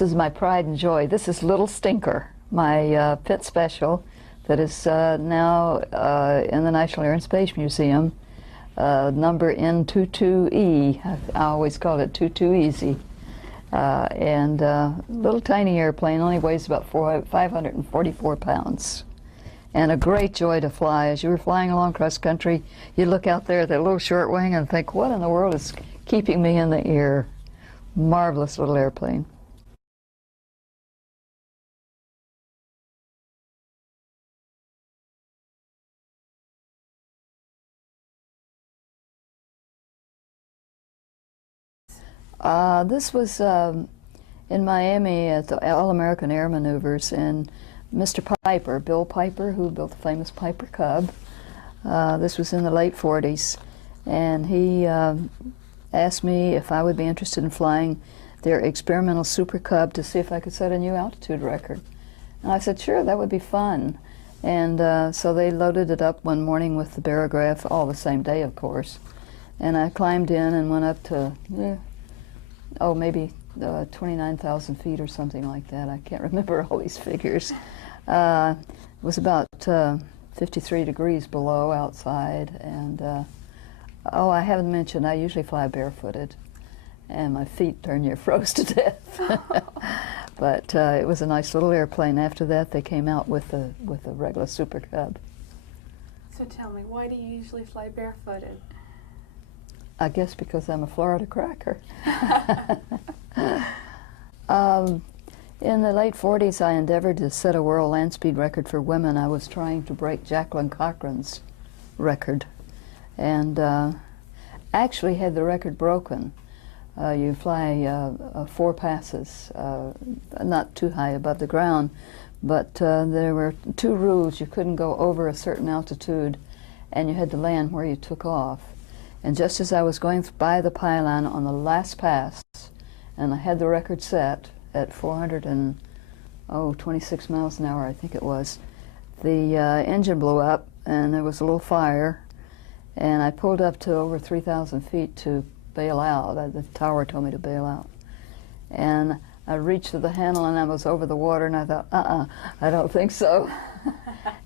This is my pride and joy. This is Little Stinker, my pit special that is now in the National Air and Space Museum, number N22E. I always call it 22 Easy. And little tiny airplane, only weighs about 544 pounds. And a great joy to fly. As you were flying along cross country, you look out there at that little short wing and think, what in the world is keeping me in the air? Marvelous little airplane. This was in Miami at the All-American Air Maneuvers, and Mr. Piper, Bill Piper, who built the famous Piper Cub, this was in the late 40s, and he asked me if I would be interested in flying their experimental Super Cub to see if I could set a new altitude record. And I said, sure, that would be fun. And so they loaded it up one morning with the barograph, all the same day, of course. And I climbed in and went up to, maybe 29,000 feet or something like that. I can't remember all these figures. It was about 53 degrees below outside, and I haven't mentioned I usually fly barefooted, and my feet darn near froze to death. But it was a nice little airplane. After that, they came out with a regular Super Cub. So tell me, why do you usually fly barefooted? I guess because I'm a Florida cracker. In the late 40s, I endeavored to set a world land speed record for women. I was trying to break Jacqueline Cochran's record, and actually had the record broken. You fly 4 passes, not too high above the ground, but there were 2 rules. You couldn't go over a certain altitude, and you had to land where you took off. And just as I was going by the pylon on the last pass, and I had the record set at 426 miles an hour, I think it was, the engine blew up, and there was a little fire, and I pulled up to over 3,000 feet to bail out. The tower told me to bail out. And I reached for the handle, and I was over the water, and I thought, I don't think so.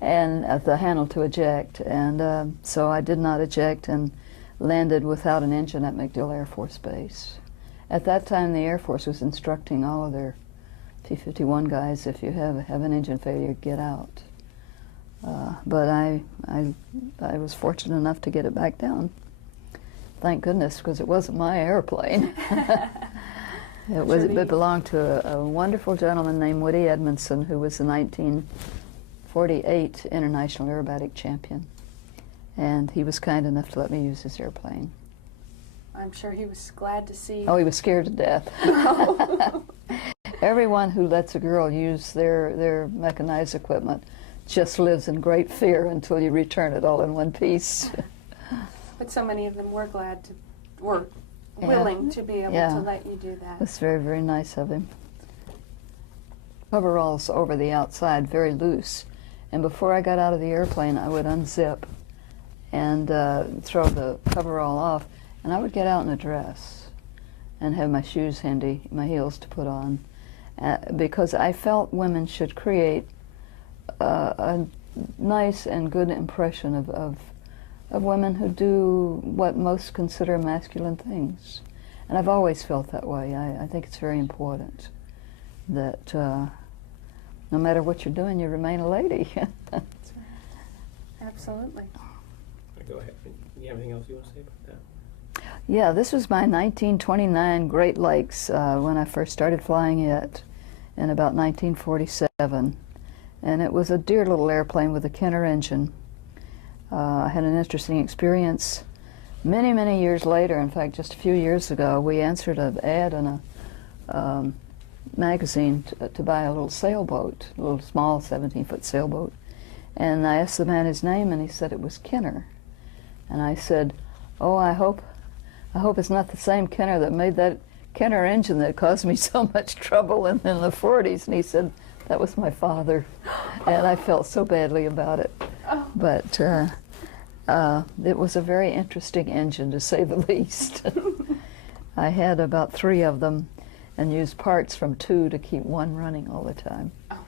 And at the handle to eject, and so I did not eject, and landed without an engine at MacDill Air Force Base. At that time, the Air Force was instructing all of their P-51 guys, if you have an engine failure, get out. But I was fortunate enough to get it back down. Thank goodness, because it wasn't my airplane. It belonged to a wonderful gentleman named Woody Edmondson, who was the 1948 International Aerobatic Champion. And he was kind enough to let me use his airplane. I'm sure he was glad to see. Oh, he was scared to death. Everyone who lets a girl use their mechanized equipment just lives in great fear until you return it all in one piece. But so many of them were willing to be able to let you do that. That's very, very nice of him. Coveralls over the outside, very loose. And before I got out of the airplane, I would unzip and throw the coverall off, and I would get out in a dress and have my shoes handy, my heels to put on, because I felt women should create a nice and good impression of women who do what most consider masculine things. And I've always felt that way. I think it's very important that no matter what you're doing, you remain a lady. Absolutely. Go ahead. Do you have anything else you want to say about that? Yeah, this was my 1929 Great Lakes when I first started flying it in about 1947. And it was a dear little airplane with a Kenner engine. I had an interesting experience. Many, many years later, in fact, just a few years ago, we answered an ad in a magazine to buy a little sailboat, a little small 17-foot sailboat. And I asked the man his name, and he said it was Kenner. And I said, oh, I hope it's not the same Kenner that made that Kenner engine that caused me so much trouble in the 40s. And he said, that was my father. And I felt so badly about it. But it was a very interesting engine, to say the least. I had about 3 of them, and used parts from two to keep one running all the time. Oh.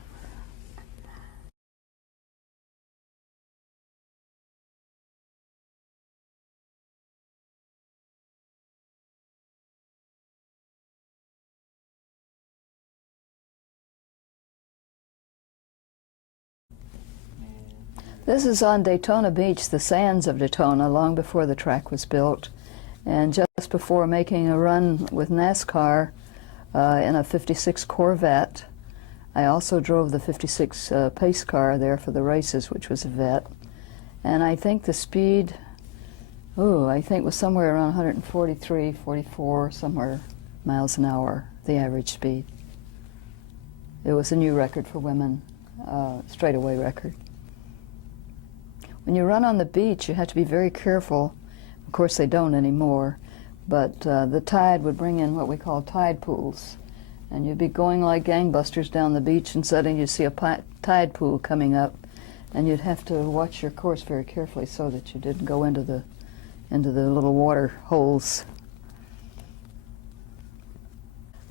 This is on Daytona Beach, the sands of Daytona, long before the track was built, and just before making a run with NASCAR in a '56 Corvette. I also drove the '56 pace car there for the races, which was a Vet, and I think the speed, I think was somewhere around 143, 44, somewhere miles an hour, the average speed. It was a new record for women, straightaway record. When you run on the beach, you have to be very careful. Of course, they don't anymore, but the tide would bring in what we call tide pools. And you'd be going like gangbusters down the beach, and suddenly you see a tide pool coming up, and you'd have to watch your course very carefully so that you didn't go into the little water holes.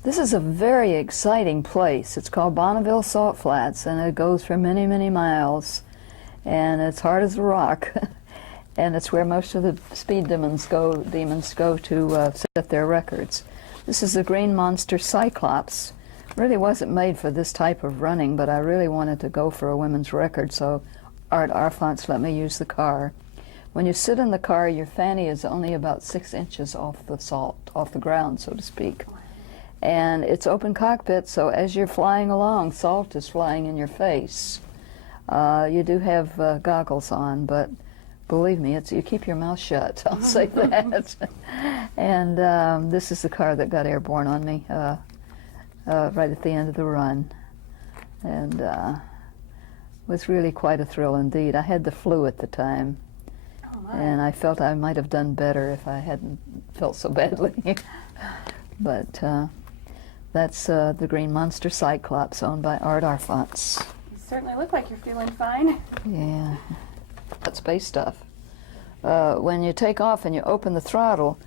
This is a very exciting place. It's called Bonneville Salt Flats, and it goes for many, many miles. And it's hard as a rock, and it's where most of the speed demons go to set their records. This is the Green Monster Cyclops. Really wasn't made for this type of running, but I really wanted to go for a women's record, so Art Arfant's let me use the car. When you sit in the car, your fanny is only about 6 inches off the ground, so to speak. And it's open cockpit, so as you're flying along, salt is flying in your face. You do have goggles on, but believe me, you keep your mouth shut, I'll say that. And this is the car that got airborne on me right at the end of the run. And was really quite a thrill indeed. I had the flu at the time, and I felt I might have done better if I hadn't felt so badly. But that's the Green Monster Cyclops, owned by Art Arfant. Certainly look like you're feeling fine. Yeah, that's space stuff. When you take off and you open the throttle,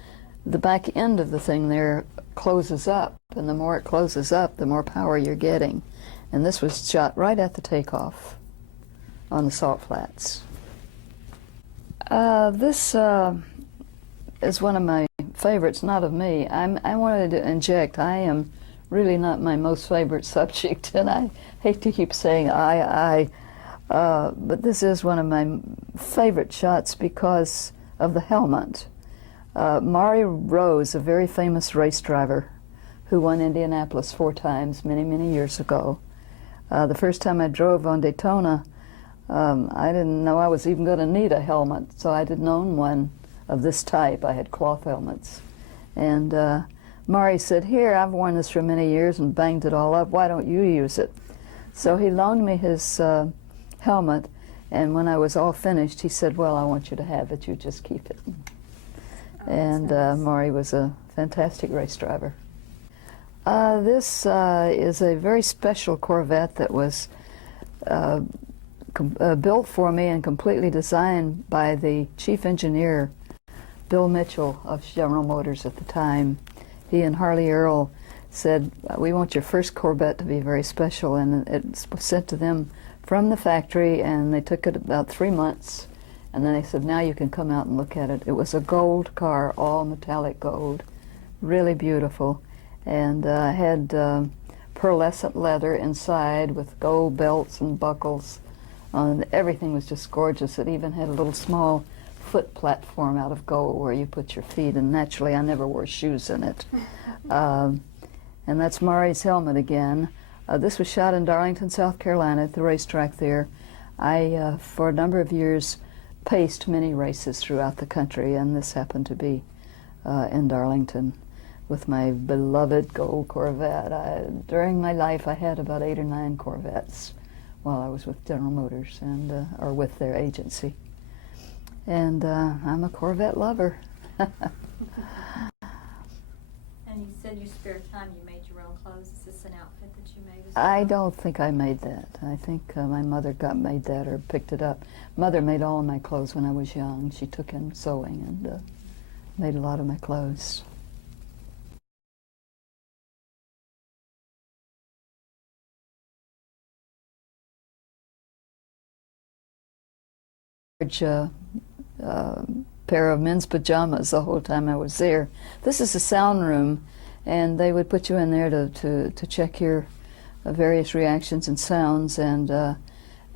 the back end of the thing there closes up, and the more it closes up, the more power you're getting. And this was shot right at the takeoff on the salt flats. This is one of my favorites, not of me. I wanted to inject. I am really not my most favorite subject, and I hate to keep saying but this is one of my favorite shots because of the helmet. Maury Rose, a very famous race driver who won Indianapolis 4 times many, many years ago. The first time I drove on Daytona, I didn't know I was even going to need a helmet, so I didn't own one of this type. I had cloth helmets. And Maury said, "Here, I've worn this for many years and banged it all up. Why don't you use it?" So he loaned me his helmet, and when I was all finished, he said, "Well, I want you to have it. You just keep it." And Maury was a fantastic race driver. This is a very special Corvette that was built for me and completely designed by the chief engineer, Bill Mitchell of General Motors at the time. He and Harley Earl said, "We want your first Corvette to be very special," and it was sent to them from the factory, and they took it about 3 months, and then they said, "Now you can come out and look at it." It was a gold car, all metallic gold, really beautiful, and had pearlescent leather inside with gold belts and buckles. Everything was just gorgeous. It even had a little small foot platform out of gold where you put your feet, and naturally I never wore shoes in it. And that's Maury's helmet again. This was shot in Darlington, South Carolina at the racetrack there. I, for a number of years, paced many races throughout the country, and this happened to be in Darlington with my beloved gold Corvette. During my life, I had about 8 or 9 Corvettes while I was with General Motors and or with their agency. And I'm a Corvette lover. And you said you spare time you made your own clothes. Is this an outfit that you made as well? I don't think I made that. I think my mother made that or picked it up. Mother made all of my clothes when I was young. She took in sewing and made a lot of my clothes. uh, pair of men's pajamas the whole time I was there. This is the sound room, and they would put you in there to check your various reactions and sounds, and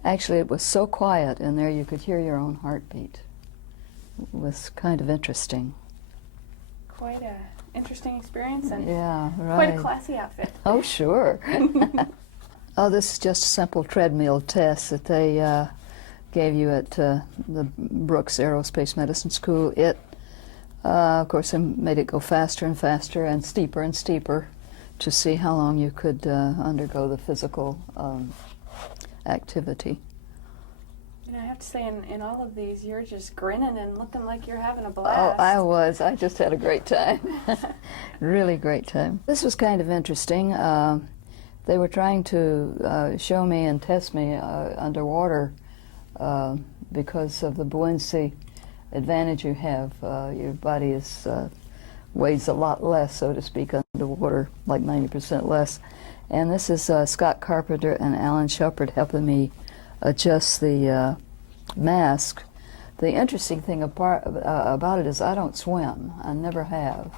actually it was so quiet in there you could hear your own heartbeat. It was kind of interesting. Quite a interesting experience, and Yeah, right. quite a classy outfit. Oh, sure. Oh, this is just a simple treadmill test that they gave you at the Brooks Aerospace Medicine School. It, of course, they made it go faster and faster and steeper to see how long you could undergo the physical activity. And I have to say, in all of these, you're just grinning and looking like you're having a Oh, blast. I was. I just had a great time. Really great time. This was kind of interesting. They were trying to show me and test me underwater because of the buoyancy advantage you have. Your body is weighs a lot less, so to speak, underwater, like 90% less. And this is Scott Carpenter and Alan Shepard helping me adjust the mask. The interesting thing about it is I don't swim. I never have.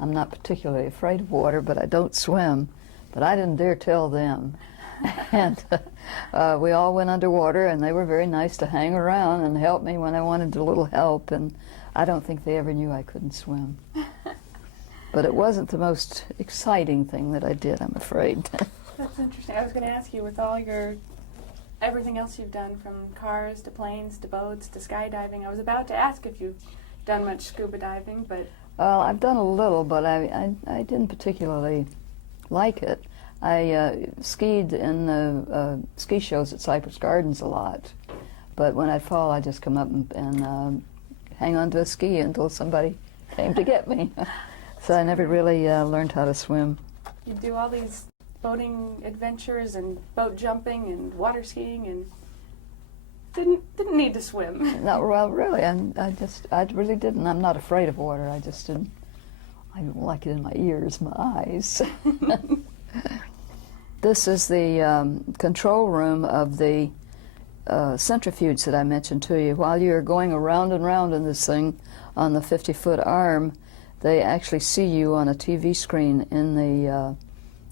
I'm not particularly afraid of water, but I don't swim. But I didn't dare tell them. And we all went underwater, and they were very nice to hang around and help me when I wanted a little help. And I don't think they ever knew I couldn't swim. But it wasn't the most exciting thing that I did, I'm afraid. That's interesting. I was going to ask you, with all your everything else you've done, from cars to planes to boats to skydiving, I was about to ask if you've done much scuba diving, but... Well, I've done a little, but I didn't particularly like it. I skied in the ski shows at Cypress Gardens a lot, but when I'd fall, I'd just come up and hang on to a ski until somebody came to get me. So I never really learned how to swim. You do all these boating adventures and boat jumping and water skiing, and didn't need to swim. No, well, really, I really didn't. I'm not afraid of water. I just didn't. I don't like it in my ears, my eyes. This is the control room of the centrifuge that I mentioned to you. While you're going around and round in this thing on the 50-foot arm, they actually see you on a TV screen in the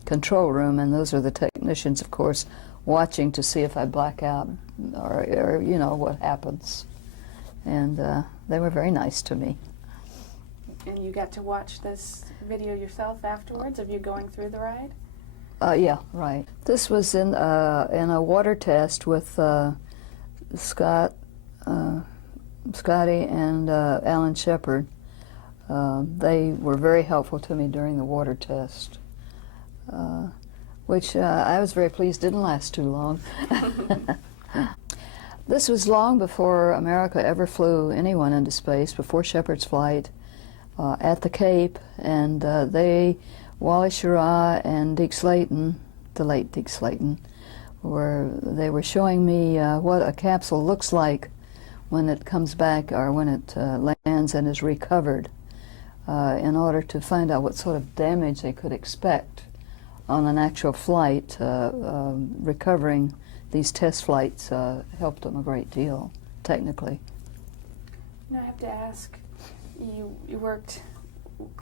control room, and those are the technicians, of course, watching to see if I black out or you know, what happens. And they were very nice to me. And you got to watch this video yourself afterwards of you going through the ride? Yeah, right. This was in a water test with Scotty and Alan Shepard. They were very helpful to me during the water test, which I was very pleased didn't last too long. This was long before America ever flew anyone into space, before Shepard's flight at the Cape, and Wally Schirra and Deke Slayton, the late Deke Slayton, they were showing me what a capsule looks like when it comes back or when it lands and is recovered, in order to find out what sort of damage they could expect on an actual flight. Recovering these test flights helped them a great deal, technically. Now I have to ask, you worked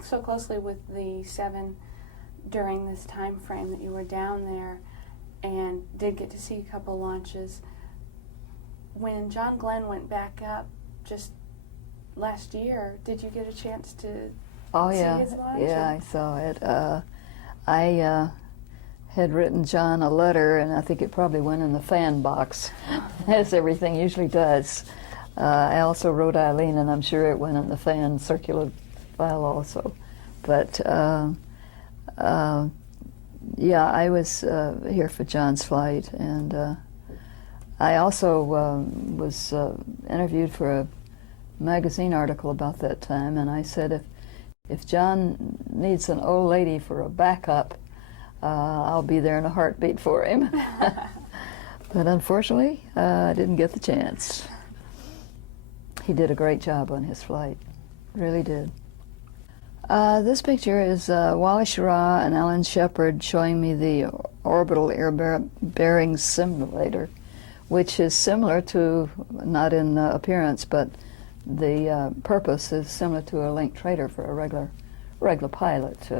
so closely with the 7 during this time frame that you were down there, and did get to see a couple launches. When John Glenn went back up just last year, did you get a chance to see his launch? Yeah, I saw it. I had written John a letter, and I think it probably went in the fan box, as everything usually does. I also wrote Eileen, and I'm sure it went in the fan circular file also. But yeah, I was here for John's flight, and I also was interviewed for a magazine article about that time, and I said, if John needs an old lady for a backup, I'll be there in a heartbeat for him. But unfortunately, I didn't get the chance. He did a great job on his flight, really did. This picture is Wally Schirra and Alan Shepard showing me the orbital air bearing simulator, which is similar to, not in appearance, but the purpose is similar to a link trader for a regular pilot.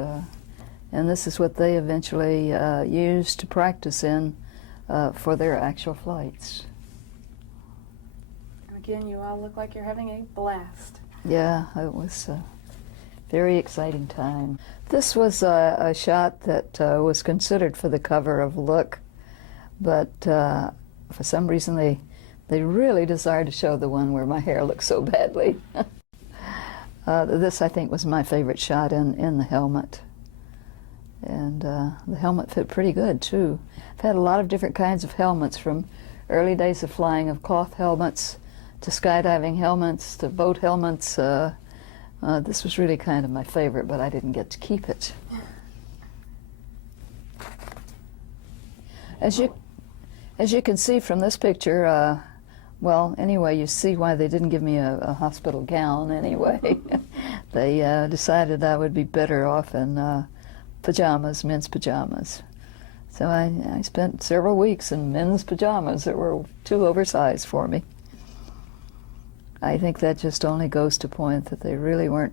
And this is what they eventually used to practice in for their actual flights. Again, you all look like you're having a blast. Yeah, it was a very exciting time. This was a shot that was considered for the cover of Look, but for some reason they really desired to show the one where my hair looked so badly. This, I think, was my favorite shot in the helmet. And the helmet fit pretty good, too. I've had a lot of different kinds of helmets, from early days of flying of cloth helmets to skydiving helmets to boat helmets. This was really kind of my favorite, but I didn't get to keep it. As you can see from this picture, well, anyway, you see why they didn't give me a hospital gown anyway. They decided I would be better off in pajamas, men's pajamas. So I spent several weeks in men's pajamas that were too oversized for me. I think that just only goes to point that they really weren't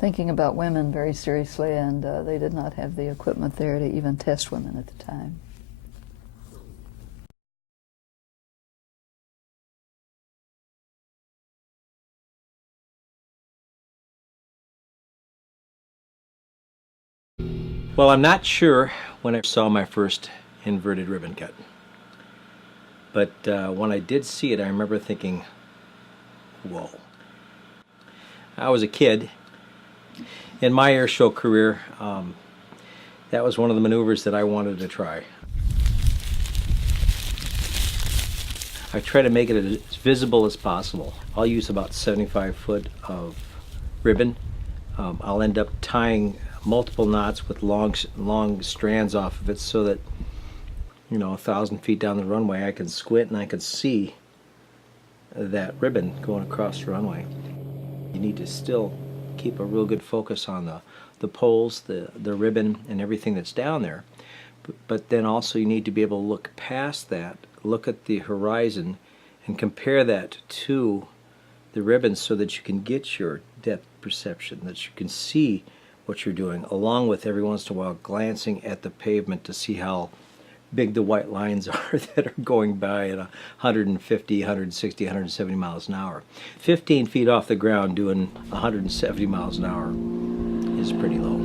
thinking about women very seriously, and they did not have the equipment there to even test women at the time. Well, I'm not sure when I saw my first inverted ribbon cut. But when I did see it, I remember thinking, whoa. I was a kid. In my air show career, that was one of the maneuvers that I wanted to try. I try to make it as visible as possible. I'll use about 75 foot of ribbon. I'll end up tying multiple knots with long strands off of it, so that, you know, 1,000 feet down the runway I can squint and I can see that ribbon going across the runway. You need to still keep a real good focus on the poles, the ribbon, and everything that's down there. But then also you need to be able to look past that, look at the horizon, and compare that to the ribbon so that you can get your depth perception, that you can see what you're doing, along with every once in a while glancing at the pavement to see how big the white lines are that are going by at 150, 160, 170 miles an hour. 15 feet off the ground doing 170 miles an hour is pretty low.